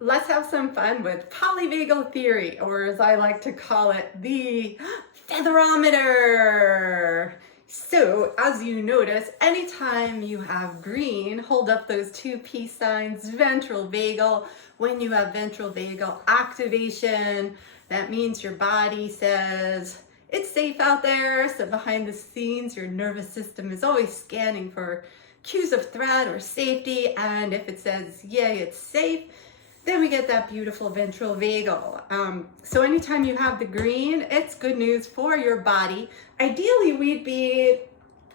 Let's have some fun with Polyvagal Theory, or as I like to call it, the featherometer. So, as you notice, anytime you have green, hold up those two peace signs, ventral vagal. When you have ventral vagal activation, that means your body says, it's safe out there. So behind the scenes, your nervous system is always scanning for cues of threat or safety. And if it says, yay, it's safe, then we get that beautiful ventral vagal. So anytime you have the green, it's good news for your body. Ideally, we'd be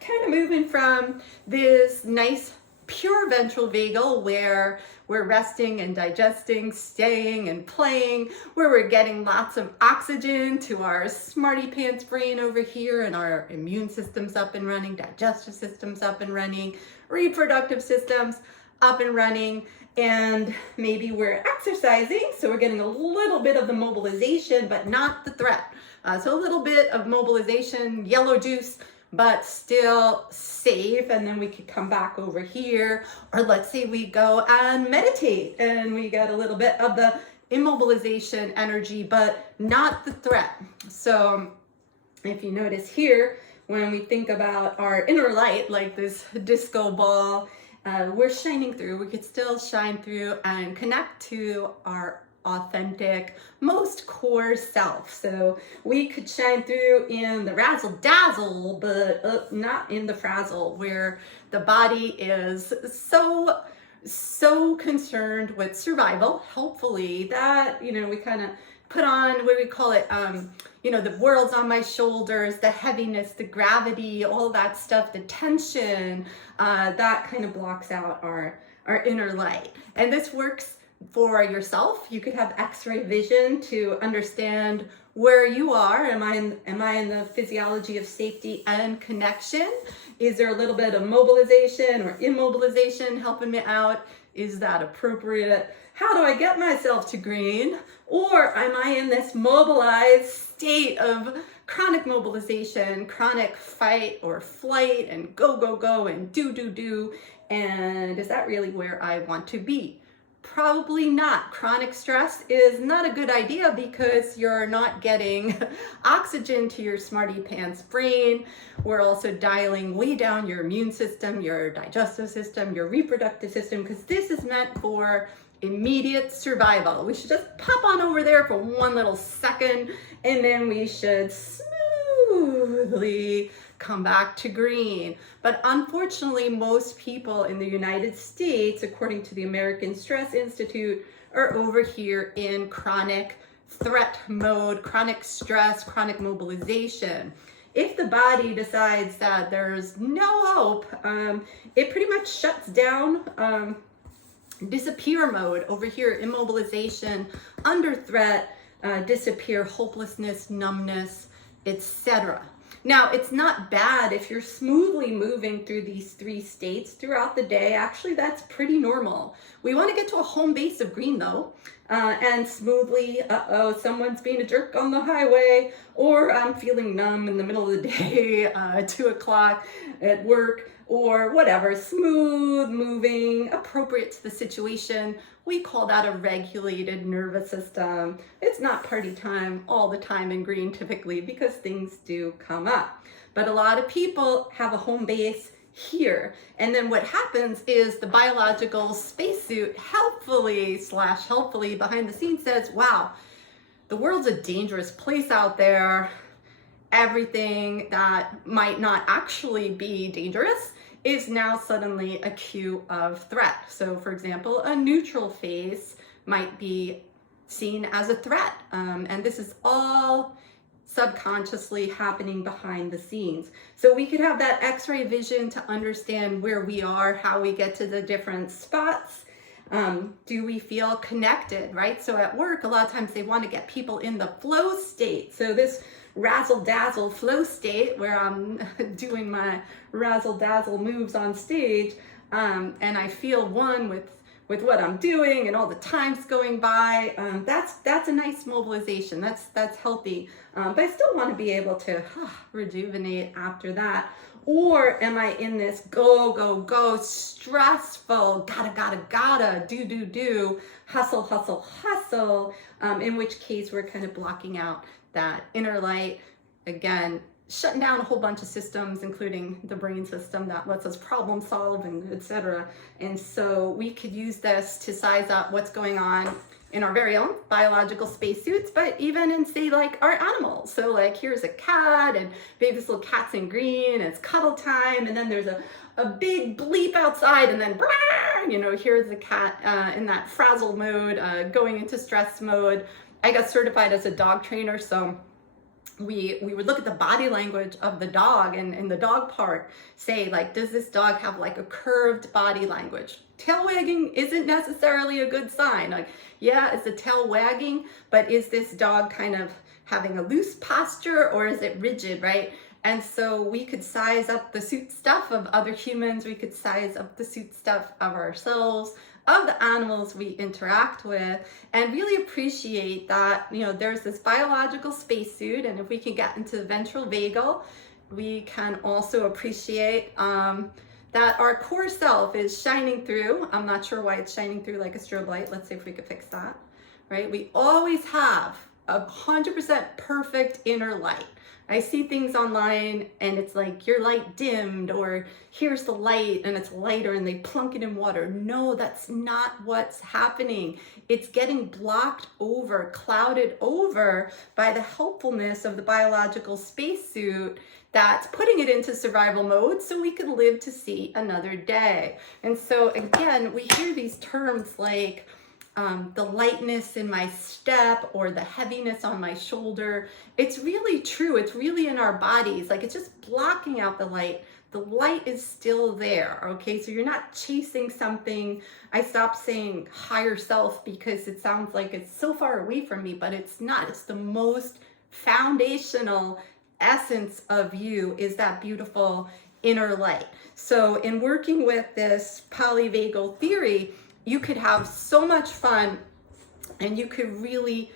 kind of moving from this nice pure ventral vagal where we're resting and digesting, staying and playing, where we're getting lots of oxygen to our smarty pants brain over here, and our immune system's up and running, digestive system's up and running, reproductive systems up and running, and maybe we're exercising, so we're getting a little bit of the mobilization, but not the threat. So a little bit of mobilization, yellow juice, but still safe. And then we could come back over here, or let's say we go and meditate and we get a little bit of the immobilization energy, but not the threat. So if you notice here, when we think about our inner light, like this disco ball, we're shining through. We could still shine through and connect to our authentic, most core self. So we could shine through in the razzle dazzle, but not in the frazzle, where the body is so concerned with survival, hopefully, that, we kind of put on what we call it, the world's on my shoulders, the heaviness, the gravity, all that stuff, the tension, that kind of blocks out our inner light. And this works for yourself. You could have X-ray vision to understand where you are. Am I in the physiology of safety and connection? Is there a little bit of mobilization or immobilization helping me out? Is that appropriate? How do I get myself to green? Or am I in this mobilized state of chronic mobilization, chronic fight or flight, and go, and do? And is that really where I want to be? Probably not. Chronic stress is not a good idea because you're not getting oxygen to your smarty pants brain. We're also dialing way down your immune system, your digestive system, your reproductive system, because this is meant for immediate survival. We should just pop on over there for one little second, and then we should smoothly come back to green. But unfortunately, most people in the United States, according to the American Stress Institute, are over here in chronic threat mode, chronic stress, chronic mobilization. If the body decides that there's no hope, it pretty much shuts down disappear mode over here, immobilization, under threat, disappear, hopelessness, numbness, etc. Now, it's not bad if you're smoothly moving through these three states throughout the day. Actually, that's pretty normal. We want to get to a home base of green, though, and smoothly, someone's being a jerk on the highway, or I'm feeling numb in the middle of the day, 2 o'clock at work, or whatever, smooth moving, appropriate to the situation. We call that a regulated nervous system. It's not party time all the time in green typically, because things do come up. But a lot of people have a home base here. And then what happens is the biological spacesuit helpfully behind the scenes says, wow, the world's a dangerous place out there. Everything that might not actually be dangerous is now suddenly a cue of threat. So for example, a neutral phase might be seen as a threat. And this is all subconsciously happening behind the scenes. So we could have that X-ray vision to understand where we are, how we get to the different spots. Do we feel connected, right? So at work, a lot of times they want to get people in the flow state. So this razzle-dazzle flow state where I'm doing my razzle-dazzle moves on stage, and I feel one with what I'm doing and all the time's going by. That's a nice mobilization. That's healthy. But I still want to be able to rejuvenate after that. Or am I in this go, go, go, stressful, gotta, do, hustle, hustle, hustle, in which case we're kind of blocking out that inner light, again, shutting down a whole bunch of systems, including the brain system that lets us problem solve and etc. And so we could use this to size up what's going on in our very own biological spacesuits, but even in, say, like our animals. So like here's a cat, and maybe this little cat's in green, and it's cuddle time, and then there's a big bleep outside, and then you know, here's the cat in that frazzle mode, going into stress mode. I got certified as a dog trainer, so we would look at the body language of the dog, and in the dog part say, like, does this dog have like a curved body language? Tail wagging isn't necessarily a good sign. Like, yeah, is the tail wagging, but is this dog kind of having a loose posture, or is it rigid, right? And so we could size up the suit stuff of other humans, we could size up the suit stuff of ourselves, of the animals we interact with, and really appreciate that, you know, there's this biological spacesuit, and if we can get into the ventral vagal, we can also appreciate that our core self is shining through. I'm not sure why it's shining through like a strobe light. Let's see if we could fix that, right? We always have 100% perfect inner light. I see things online and it's like your light dimmed, or here's the light and it's lighter and they plunk it in water. No, that's not what's happening. It's getting blocked over, clouded over by the helpfulness of the biological spacesuit that's putting it into survival mode so we can live to see another day. And so again, we hear these terms like the lightness in my step or the heaviness on my shoulder. It's really true. It's really in our bodies. Like, it's just blocking out the light. The light is still there, okay? So you're not chasing something. I stopped saying higher self because it sounds like it's so far away from me, but it's not. It's the most foundational essence of you, is that beautiful inner light. So in working with this polyvagal theory, you could have so much fun, and you could really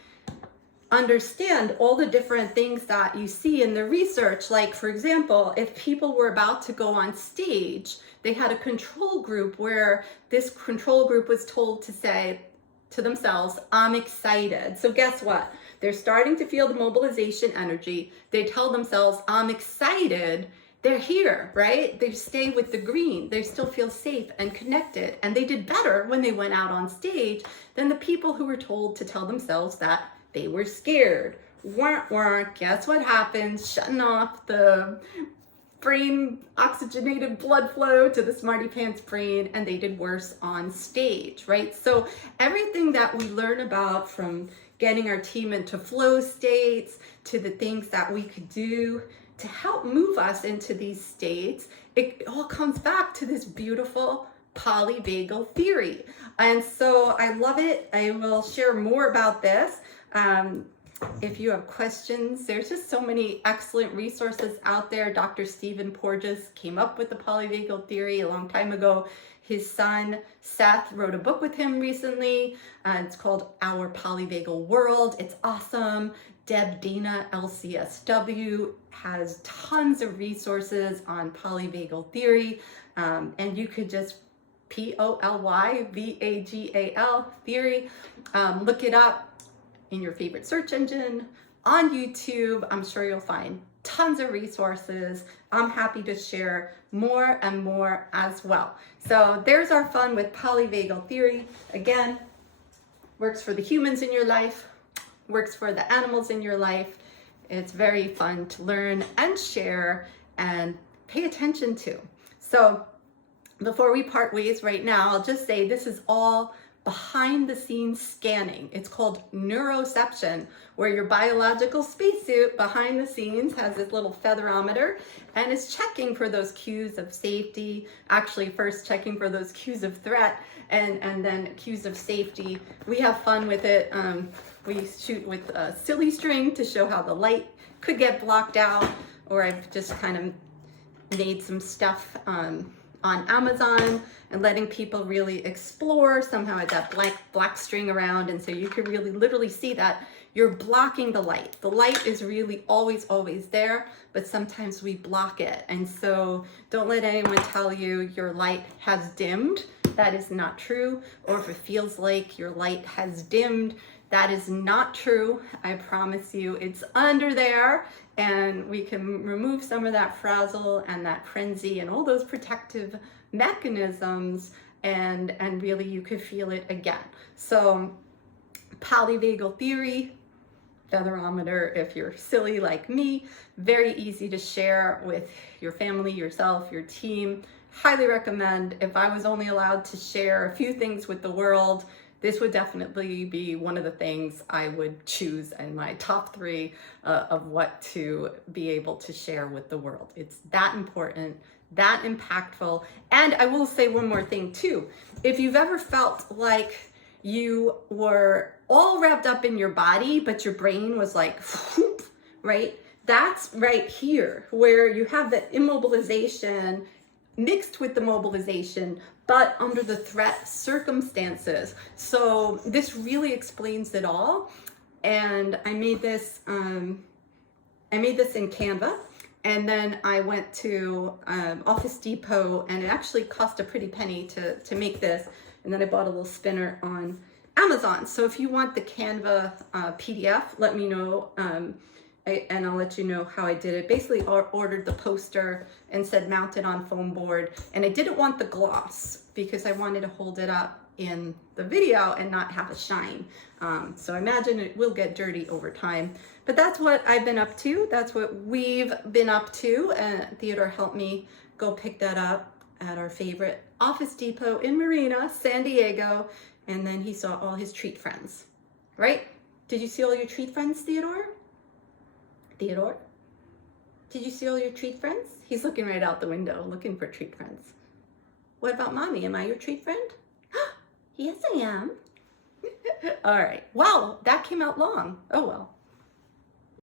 understand all the different things that you see in the research. Like, for example, if people were about to go on stage, they had a control group where this control group was told to say to themselves, I'm excited. So guess what? They're starting to feel the mobilization energy. They tell themselves, I'm excited. They're here, right? They stay with the green. They still feel safe and connected. And they did better when they went out on stage than the people who were told to tell themselves that they were scared. Weren't. Guess what happens? Shutting off the brain oxygenated blood flow to the smarty pants brain, and they did worse on stage, right? So everything that we learn about, from getting our team into flow states to the things that we could do to help move us into these states, it all comes back to this beautiful polyvagal theory. And so I love it. I will share more about this. If you have questions, there's just so many excellent resources out there. Dr. Stephen Porges came up with the polyvagal theory a long time ago. His son, Seth, wrote a book with him recently. It's called Our Polyvagal World. It's awesome. Deb Dana, LCSW, has tons of resources on polyvagal theory. And you could just Polyvagal theory. Look it up in your favorite search engine, on YouTube. I'm sure you'll find tons of resources. I'm happy to share more and more as well. So there's our fun with polyvagal theory. Again, works for the humans in your life, works for the animals in your life. It's very fun to learn and share and pay attention to. So before we part ways right now, I'll just say this is all behind the scenes scanning. It's called neuroception, where your biological spacesuit behind the scenes has this little featherometer and is checking for those cues of safety. Actually, first checking for those cues of threat, and then cues of safety. We have fun with it. We shoot with a silly string to show how the light could get blocked out, or I've just kind of made some stuff on Amazon and letting people really explore. Somehow it's that black string around, and so you can really literally see that you're blocking the light. The light is really always there, but but sometimes we block it. And so don't let anyone tell you your light has dimmed. That is not true. Or if it feels like your light has dimmed, that is not true. I promise you it's under there, and we can remove some of that frazzle and that frenzy and all those protective mechanisms, and really you could feel it again. So polyvagal theory, featherometer, if you're silly like me, very easy to share with your family, yourself, your team. Highly recommend. If I was only allowed to share a few things with the world, this would definitely be one of the things I would choose in my top 3 of what to be able to share with the world. It's that important, that impactful. And I will say one more thing too. If you've ever felt like you were all wrapped up in your body, but your brain was like, whoop, right? That's right here where you have that immobilization mixed with the mobilization, but under the threat circumstances. So this really explains it all. And I made this in Canva, and then I went to Office Depot, and it actually cost a pretty penny to make this. And then I bought a little spinner on Amazon. So if you want the Canva PDF, let me know. And I'll let you know how I did it. Basically, I ordered the poster and said mount it on foam board. And I didn't want the gloss because I wanted to hold it up in the video and not have a shine. So I imagine it will get dirty over time. But that's what I've been up to. That's what we've been up to. And Theodore helped me go pick that up at our favorite Office Depot in Marina, San Diego. And then he saw all his treat friends, right? Did you see all your treat friends, Theodore? Theodore? Did you see all your treat friends? He's looking right out the window, looking for treat friends. What about mommy? Am I your treat friend? Yes, I am. All right. Wow, that came out long. Oh, well.